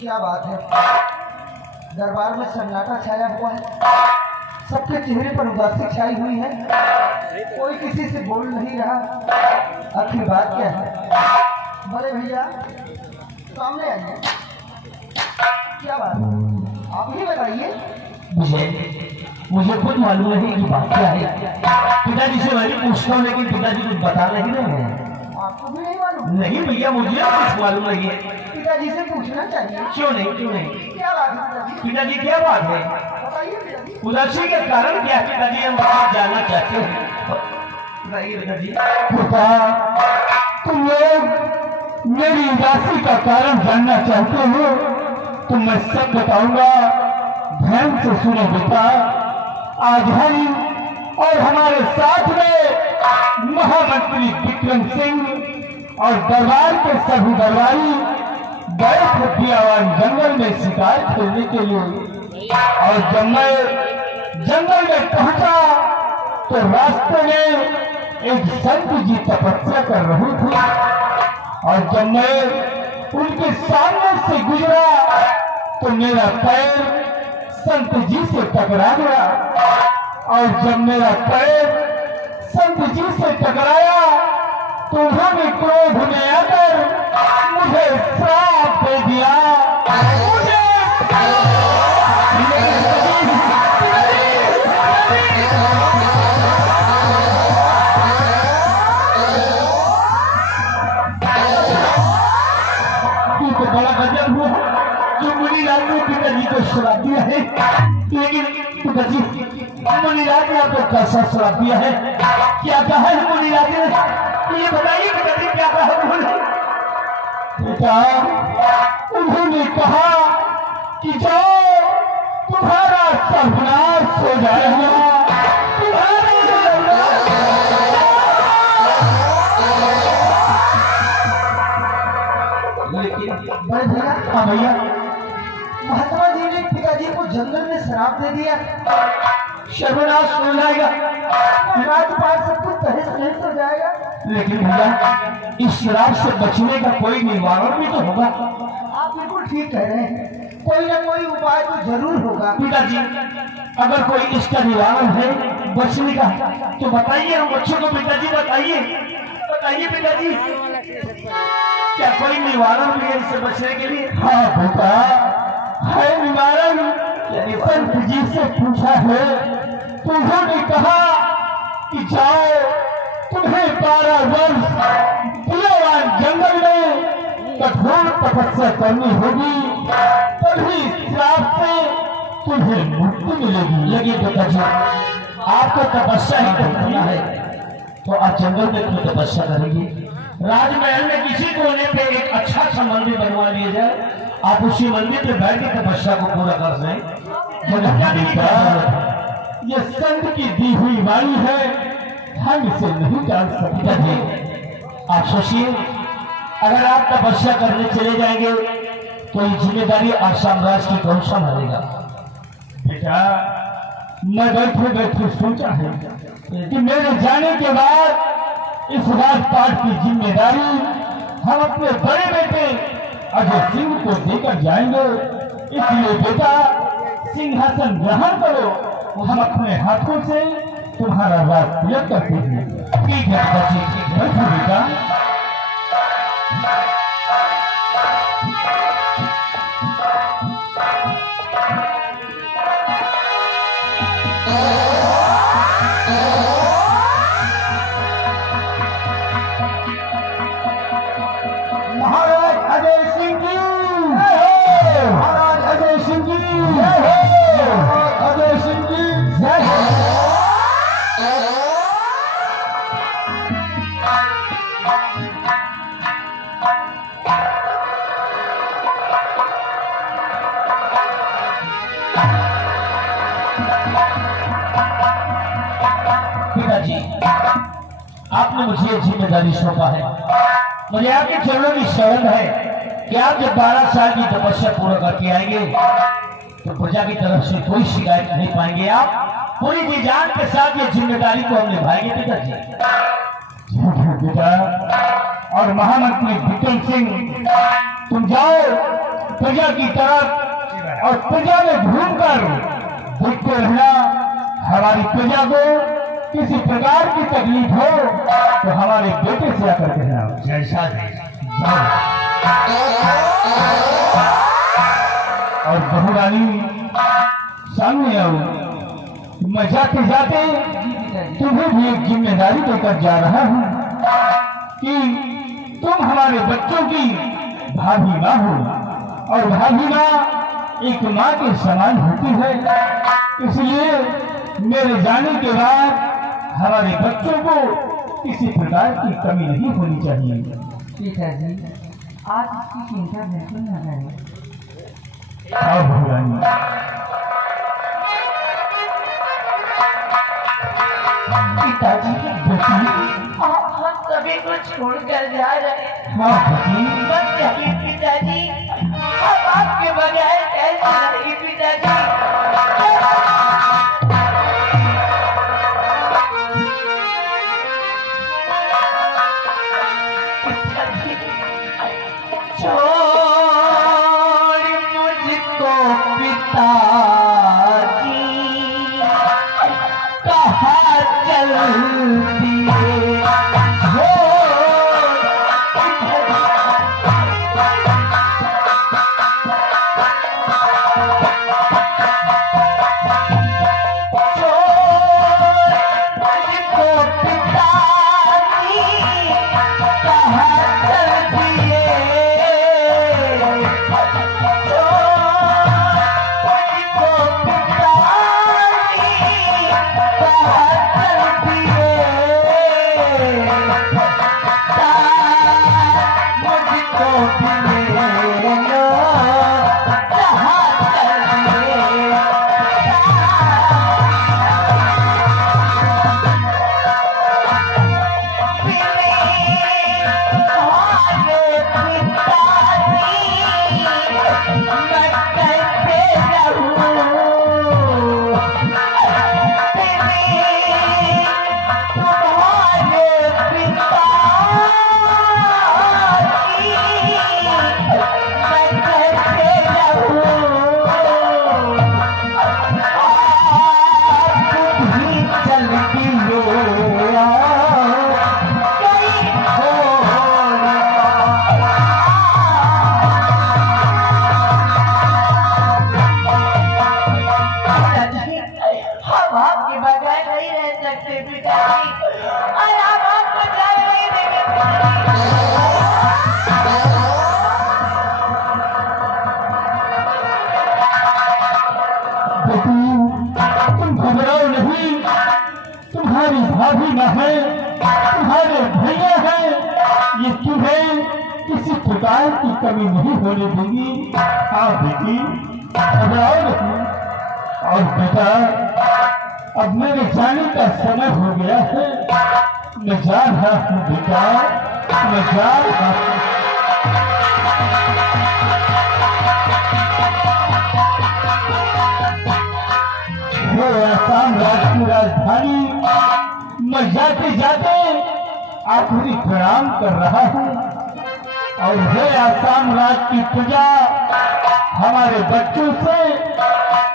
क्या बात है, दरबार में सन्नाटा छाया हुआ है, सबके चेहरे पर उदासी छाई हुई है, कोई किसी से बोल नहीं रहा। आखिर बात क्या है? बड़े भैया सामने आइए, क्या बात है, आप ही बताइए। मुझे खुद मालूम नहीं कि बात क्या है। पिताजी से मैं भी पूछता हूँ लेकिन पिताजी कुछ बता नहीं रहे हैं। आपको भी नहीं मालूम? नहीं भैया, मुझे कुछ मालूम नहीं है। पिताजी से पूछना चाहिए। क्यों नहीं? क्या बात है पिताजी? पिताजी क्या बात है? बताइए पिताजी। उदासी के कारण क्या पिताजी, हम जानना चाहते हैं। बताइए पिताजी। पिता, तुम लोग मेरी उदासी का कारण जानना चाहते हो तो मैं सब बताऊंगा। ध्यान से सुनो बेटा, आज हम और हमारे साथ में महामंत्री विक्रम सिंह और दरबार के सभी दरबारी गए थे पियावान जंगल में शिकार खेलने के लिए। और जब मैं जंगल में पहुंचा तो रास्ते में एक संत जी तपस्या कर रहे थे और जब मैं उनके सामने से गुजरा तो मेरा पैर संत जी से टकरा गया और जब मेरा पैर संत जी से टकराया तो उन्होंने क्रोध में आकर मुझे श्राप दे दिया। तो बड़ा गजब हुआ जो मुनीलाल ने पिताजी को श्राप दिया है। लेकिन पिताजी, मुनीलाल ने आपको कैसा श्राप दिया है? क्या कहा है मुनीलाल ने? ये बताइए पिताजी, क्या कहा उन्होंने? बेटा, उन्होंने कहा कि जाओ तुम्हारा सर्वनाश हो जाएगा। बड़े भैया, हाँ भैया, महात्मा जी ने पिताजी को जंगल में शराब दे दिया, सर्वनाश हो जाएगा, राजपाल सब कुछ तहस नहस हो जाएगा। लेकिन भैया इस शराब से बचने का कोई निवारण भी तो होगा। आप बिल्कुल ठीक कह रहे हैं, कोई ना कोई उपाय तो जरूर होगा। पिताजी, अगर कोई इसका निवारण है बचने का तो बताइए हम बच्चों को। पिताजी बताइए पिताजी, क्या कोई निवारण भी है इससे बचने के लिए? हाँ बेटा, है निवारण। संत जी से पूछा है तो उन्होंने कहा कि जाओ, तुम्हें 12 वर्ष पियावान जंगल में कठोर तपस्या करनी होगी, तभी श्राप से तुम्हें मुक्ति मिलेगी। लेकिन पिताजी, आपको तपस्या ही करना है तो आप जंगल में क्यों तपस्या करेंगे? राजमहल में किसी कोने पे एक अच्छा मंदिर बनवा लिया जाए, आप उसी मंदिर पे बैठ के तपस्या को पूरा कर दें। ये संत की दी हुई वाणी है, हम इसे नहीं जान सकते। आप सोचिए, अगर आप तपस्या करने चले जाएंगे तो ये जिम्मेदारी आप साम्राज्य की कौन संभालेगा? बेटा, मैं बैठे बैठे सोचा है कि मेरे जाने के बाद इस राजपाट की जिम्मेदारी हम अपने बड़े बेटे अजय सिंह को देकर जाएंगे। इसलिए बेटा, सिंहासन ग्रहण करो, हम अपने हाथों से तुम्हारा राज तिलक करते हैं। ठीक है बच्चे, बैठो बेटा। महाराज अजय सिंह जी, महाराज अजय सिंह जी, अजय सिंह जी, जय हो। पिताजी, आपने मुझे ये जिम्मेदारी सौंपा है, मुझे आपके चरणों की शरण है कि आप जब 12 साल की तपस्या पूरा करके आएंगे तो प्रजा की तरफ से कोई शिकायत नहीं पाएंगे। आप पूरी जी जान के साथ ये जिम्मेदारी को हम निभाएंगे पिताजी। बेटा, और महामंत्री विक्रम सिंह तुम जाओ प्रजा की तरफ और प्रजा में घूमकर देखते रहना। हमारी प्रजा को किसी प्रकार की तकलीफ हो तो हमारे बेटे से आकर कहना। जैसा जाओ। और बहू रानी सामने आओ। मैं जाते जाते तुम्हें भी एक जिम्मेदारी देकर जा रहा हूँ कि तुम हमारे बच्चों की भाभी माँ हो और भाभी माँ एक माँ के समान होती है। इसलिए मेरे जाने के बाद हमारे बच्चों को किसी प्रकार की कमी नहीं होनी चाहिए। पिताजी आप इसकी चिंता बिल्कुल न करें। और बहू रानी पिताजी बेटी, आप हम सभी को छोड़कर जा रहे हैं। हाँ बेटी, मत जाइए पिताजी, हम आपके बगैर कैसे रहेंगे पिताजी। छोड़ मुझको पिताजी, कहाँ चल दिए हो। तुम घबराओ नहीं, तुम्हारी भाभी न है, तुम्हारे भैया है, ये तुम्हें किसी प्रकार की कमी नहीं होने देंगी। हाँ बेटी, घबराओ नहीं। और बेटा, अब मेरे जाने का समय हो गया है, मैं जा रहा हूँ बेटा, मैं जा रहा हूँ। आसाम राज्य की राजधानी मैं जाते जाते आखिरी प्रणाम कर रहा हूँ। और हे आसाम राज्य की प्रजा, हमारे बच्चों से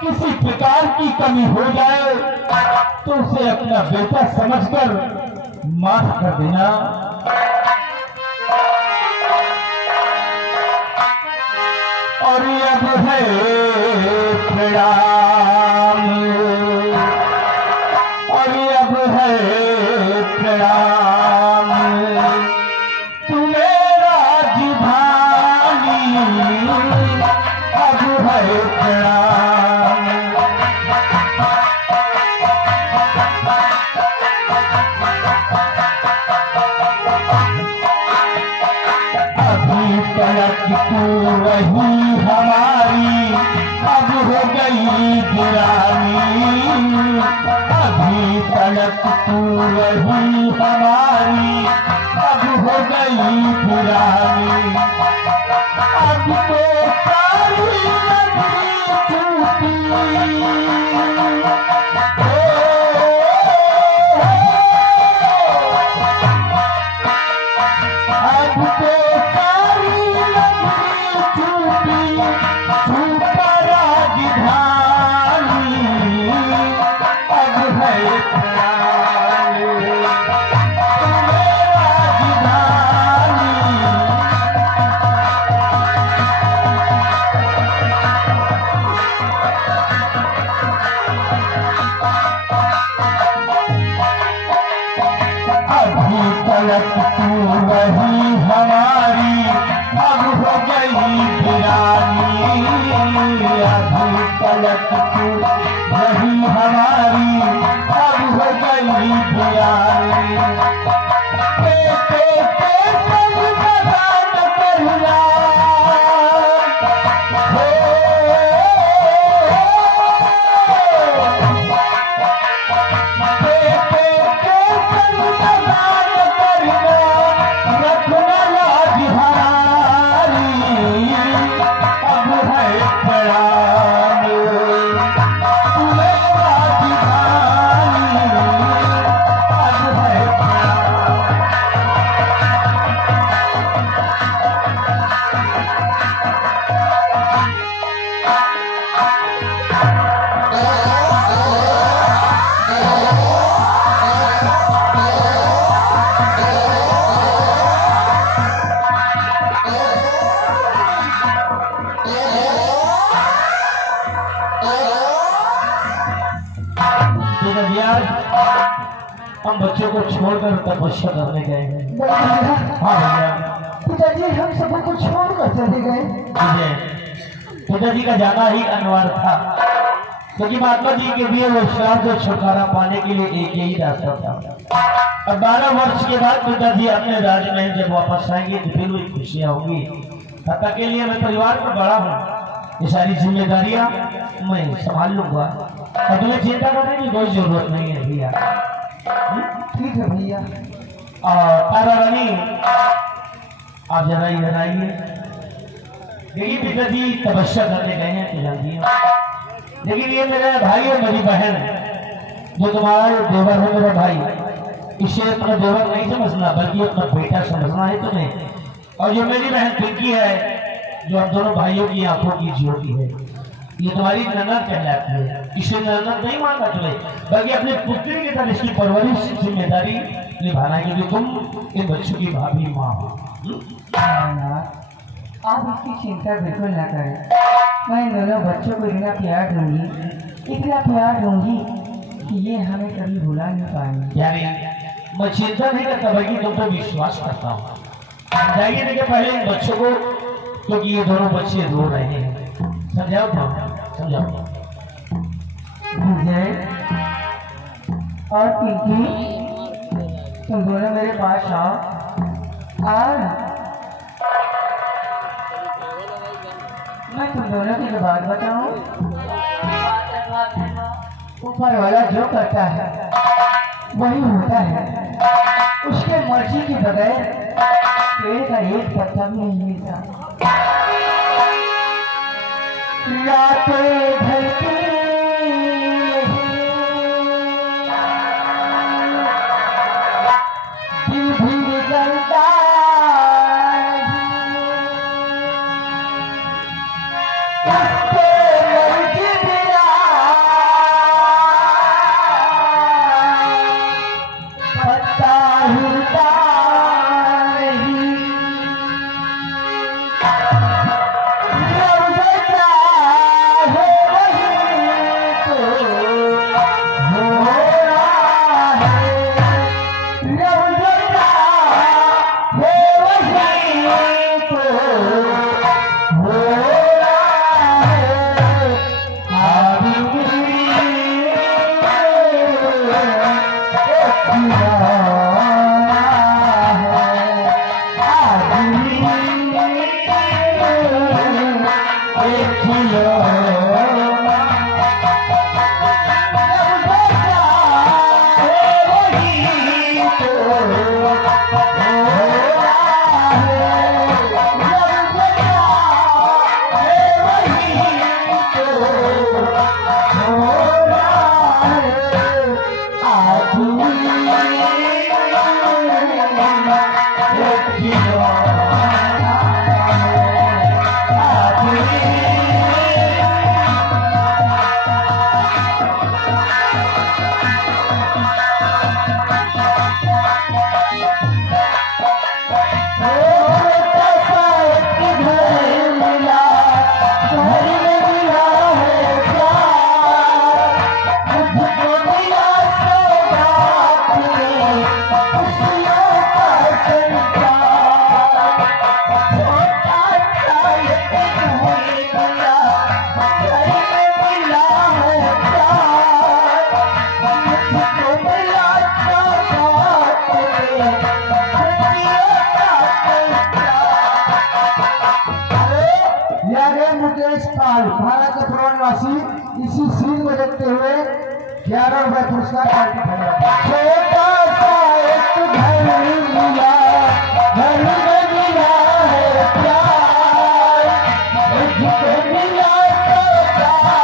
किसी प्रकार की कमी हो जाए तो उसे अपना बेटा समझकर माफ कर देना। और ये अब है प्रणाम, और ये अब है प्रणाम, तू मेरा राजधानी अब है प्रणाम। अभी तक तू वही हमारी अब हो गई गिरानी, अभी तक तू वही हमारी अब हो गई गिरानी। अब तो सारी नगरी छूटी, अब तो सारी नगरी हम बच्चों को छोड़कर तपस्या करने गए हैं। भैया, हाँ भैया। पिताजी हम सबको छोड़कर चले गए। पिताजी का जाना ही अनिवार्य था, क्योंकि महात्मा जी के दिए वो श्राप से छुटकारा पाने के लिए एक ही रास्ता था। और 12 वर्ष के बाद पिताजी अपने राज्य में जब वापस आएंगे तो फिर वही खुशियाँ होंगी। तब तक के लिए मैं परिवार में बड़ा हूँ, ये सारी जिम्मेदारियां मैं संभाल लूंगा और तुम्हें चिंता करने की कोई जरूरत नहीं है भैया। ठीक है भैया। और तारा रानी आप जरा इधर आइए। देखिए पिताजी तपस्या करने गए हैं तो जानती हैं, लेकिन ये मेरा भाई और मेरी बहन जो तुम्हारा देवर है, मेरा भाई, इसे अपना देवर नहीं समझना बल्कि अपना बेटा समझना है तुम्हें। और जो मेरी बहन पिंकी है, जो हम दोनों भाइयों की आंखों की ज्योति है, ये तुम्हारी ननद कहलाती है। इसे ननद नहीं मानना तुम्हें, बल्कि अपने पुत्री की तरह इसकी परवरिश जिम्मेदारी निभाना है, क्योंकि तुम इन बच्चों की भाभी माँ हो। आप इसकी चिंता बिल्कुल ना करें। मैं इन दोनों बच्चों को इतना प्यार दूंगी कि ये हमें कभी भुला नहीं पाएंगे। यानी मैं चिंता नहीं करता बल्कि तुम पर विश्वास करता हूँ। जाइए देखिए पहले इन बच्चों को, क्योंकि ये दोनों बच्चे रो रहे हैं। समझाओ तो, समझाओ। विजय और पिंकी, तुम दोनों मेरे पास आओ। और मैं तुम दोनों की जो बात बताऊं, ऊपर वाला जो करता है वही होता है। उसके मर्जी के बगैर पेड़ का एक पत्ता भी नहीं मिलता। रातें ढलती दिल भी निकलता भारत के प्रवासी इसी सीन में देखते हुए 11 रुपए पुरस्कार पार्टी। छोटा सा एक घर मिला, घर